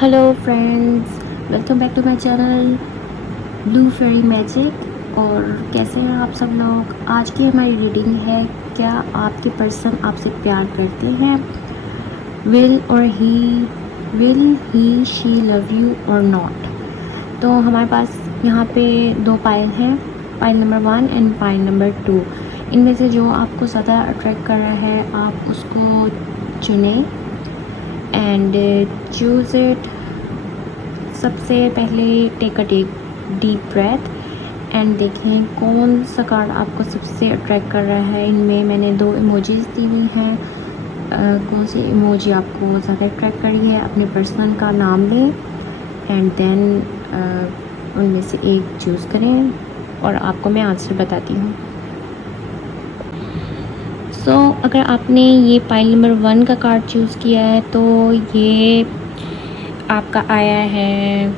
Hello friends, welcome back to my channel blue fairy magic. और कैसे हैं आप सब लोग। आज की हमारी रीडिंग है, क्या आपके पर्सन आपसे प्यार करते हैं। Will he she love you और नॉट। तो हमारे पास यहाँ पे दो पाइल हैं, pile number 1 and pile number 2। इनमें से जो आपको ज़्यादा अट्रैक्ट कर रहा है आप उसको चुनें एंड चूज़ इट। सबसे पहले take a deep breath and देखें कौन सा कार्ड आपको सबसे अट्रैक्ट कर रहा है। इनमें मैंने 2 इमोजीज दी हुई हैं। कौन सी इमोजी आपको ज़्यादा अट्रैक्ट करी है, अपने पर्सन का नाम लें एंड देन उनमें से एक चूज़ करें और आपको मैं आंसर बताती हूँ। अगर आपने ये पाइल नंबर 1 का कार्ड चूज़ किया है तो ये आपका आया है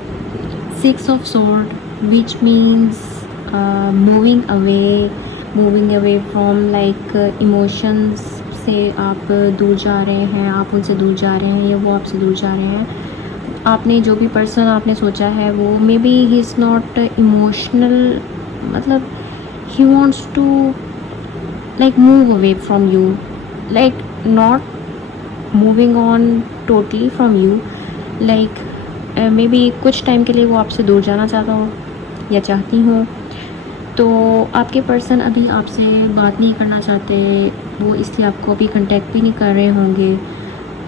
6 of sword, which means moving away from like emotions से आप दूर जा रहे हैं, आप उनसे दूर जा रहे हैं या वो आपसे दूर जा रहे हैं। आपने जो भी पर्सन आपने सोचा है वो maybe he is not emotional, मतलब he wants to like move away from you, like not moving on totally from you, like maybe कुछ टाइम के लिए वो आपसे दूर जाना चाहता हो या चाहती हूँ। तो आपके पर्सन अभी आपसे बात नहीं करना चाहते, वो इसलिए आपको अभी कांटेक्ट भी नहीं कर रहे होंगे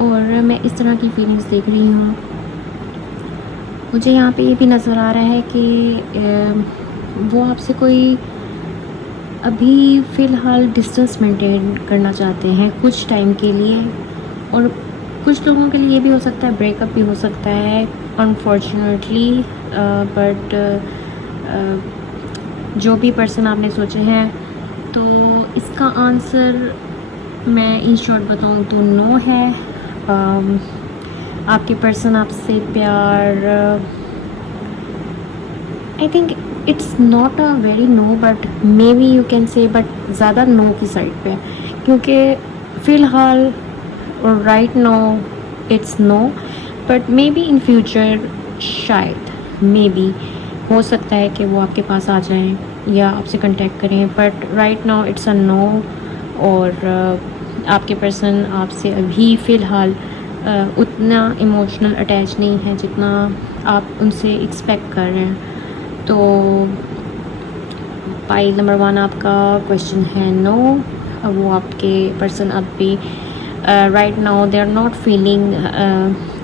और मैं इस तरह की फीलिंग्स देख रही हूँ। मुझे यहाँ पे ये भी नज़र आ रहा है कि वो आपसे कोई अभी फ़िलहाल डिस्टेंस मेंटेन करना चाहते हैं कुछ टाइम के लिए, और कुछ लोगों के लिए भी हो सकता है ब्रेकअप भी हो सकता है अनफॉर्चुनेटली। बट जो भी पर्सन आपने सोचे हैं तो इसका आंसर मैं इन शॉर्ट बताऊँ तो नो है। आपके पर्सन आपसे प्यार I think it's not a very no but maybe you can say, but ज़्यादा नो की साइड पे, क्योंकि फ़िलहाल और right now it's no, but maybe in future शायद मे बी हो सकता है कि वो आपके पास आ जाएं या आपसे कांटेक्ट करें, but right now it's a no. और आपके पर्सन आपसे अभी फ़िलहाल उतना इमोशनल अटैच नहीं है जितना आप उनसे एक्सपेक्ट कर रहे हैं। तो पाइल नंबर 1 आपका क्वेश्चन है नो। वो आपके पर्सन अब भी right now they are not feeling,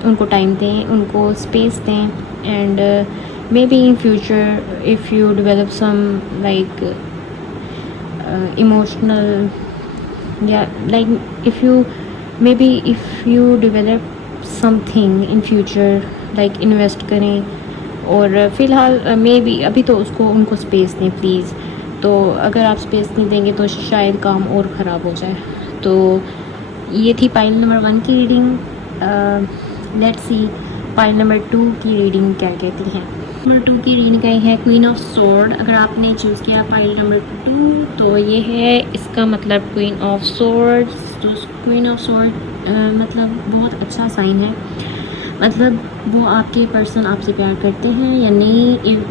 उनको टाइम दें, उनको स्पेस दें and maybe in future if you develop some like emotional या like if you develop something in future like invest करें। और फ़िलहाल मे बी अभी तो उनको स्पेस दें प्लीज़। तो अगर आप स्पेस नहीं देंगे तो शायद काम और ख़राब हो जाए। तो ये थी पाइल नंबर 1 की reading. Let's see pile number 2 की रीडिंग क्या कहती है। नंबर 2 की रीडिंग आई है क्वीन ऑफ स्वॉर्ड। अगर आपने चूज़ किया पाइल नंबर 2 तो ये है इसका मतलब क्वीन ऑफ स्वॉर्ड। तो क्वीन ऑफ स्वॉर्ड मतलब बहुत अच्छा साइन है, मतलब वो आपके पर्सन आपसे प्यार करते हैं या नहीं, if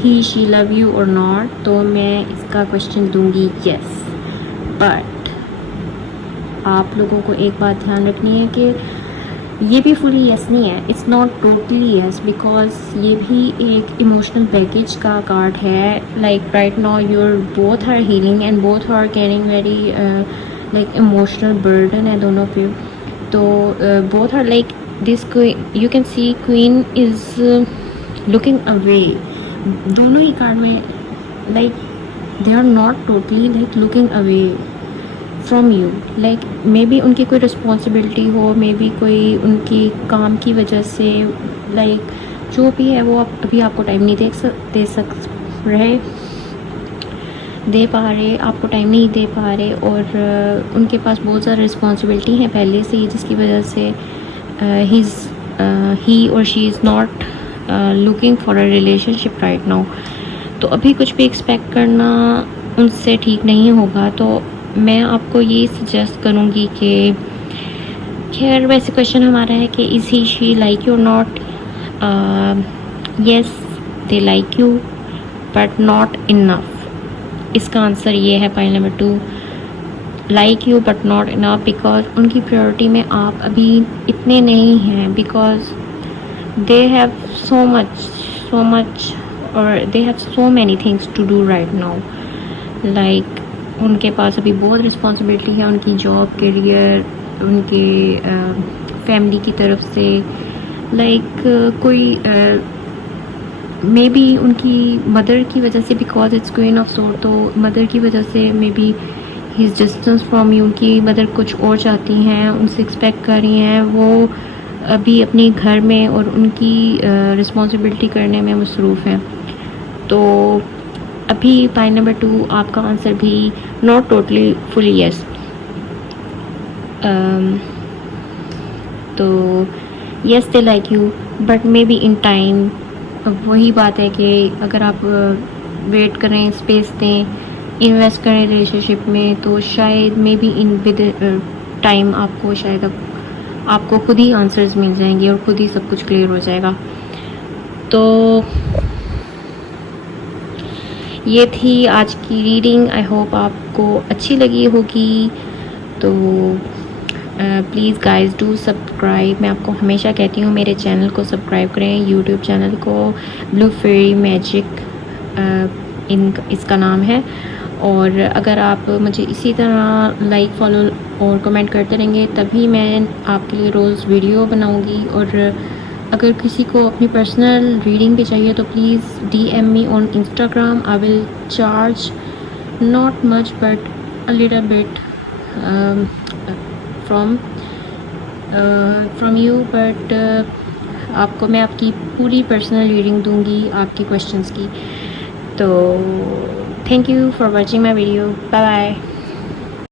he she love you और नॉट। तो मैं इसका क्वेश्चन दूंगी यस, बट आप लोगों को एक बात ध्यान रखनी है कि ये भी फुली यस नहीं है, it's not totally yes, because ये भी एक इमोशनल बैगेज का कार्ड है। Like right now your both are healing and both are carrying very like emotional burden है दोनों पे। तो both are like this queen, you can see queen is looking away। दोनों ही कार्ड में like they are not totally like looking away from you, like may be उनकी कोई responsibility हो, may be कोई उनकी काम की वजह से like जो भी है वो अभी आपको टाइम नहीं दे पा रहे, आपको टाइम नहीं दे पा रहे, और उनके पास बहुत ज़्यादा रिस्पॉन्सिबिलिटी है पहले से ही, जिसकी वजह से ही और she is not looking for a relationship right now. तो अभी कुछ भी एक्सपेक्ट करना उनसे ठीक नहीं होगा। तो मैं आपको ये सजेस्ट करूँगी कि खैर वैसे क्वेश्चन हमारा है कि is he she like you और not. Yes they like you but not enough. इसका आंसर ये है point number 2, like you but not enough, because उनकी प्रायोरिटी में आप अभी इतने नहीं हैं, because they have so much और they have so many things to do right now. Like उनके पास अभी बहुत रिस्पॉन्सिबिलिटी है, उनकी जॉब, करियर, उनके फैमिली की तरफ से। लाइक कोई मे बी उनकी मदर की वजह से, because it's queen of sword, तो मदर की वजह से may be his distance from you. उनकी मदर कुछ और चाहती हैं, उनसे एक्सपेक्ट कर रही हैं, वो अभी अपने घर में और उनकी रिस्पॉन्सिबिलिटी करने में मसरूफ़ हैं। तो अभी पॉइंट नंबर 2 आपका आंसर भी नॉट टोटली फुली येस। तो yes they like you but maybe in time. वही बात है कि अगर आप वेट करें, स्पेस दें, इन्वेस्ट करें रिलेशनशिप में, तो शायद maybe in with time आपको शायद आपको खुद ही आंसर्स मिल जाएंगे और खुद ही सब कुछ क्लियर हो जाएगा। तो ये थी आज की रीडिंग। आई होप आपको अच्छी लगी होगी। तो प्लीज़ गाइस डू सब्सक्राइब। मैं आपको हमेशा कहती हूँ मेरे चैनल को सब्सक्राइब करें, यूट्यूब चैनल को, ब्लू फेरी मैजिक इसका नाम है। और अगर आप मुझे इसी तरह लाइक, फॉलो और कमेंट करते रहेंगे तभी मैं आपके लिए रोज़ वीडियो बनाऊँगी। और अगर किसी को अपनी पर्सनल रीडिंग भी चाहिए तो please DM me on Instagram. I will charge not much but a little bit from you, but आपको मैं आपकी पूरी पर्सनल रीडिंग दूंगी आपकी क्वेश्चंस की। तो thank you for watching my video. Bye bye.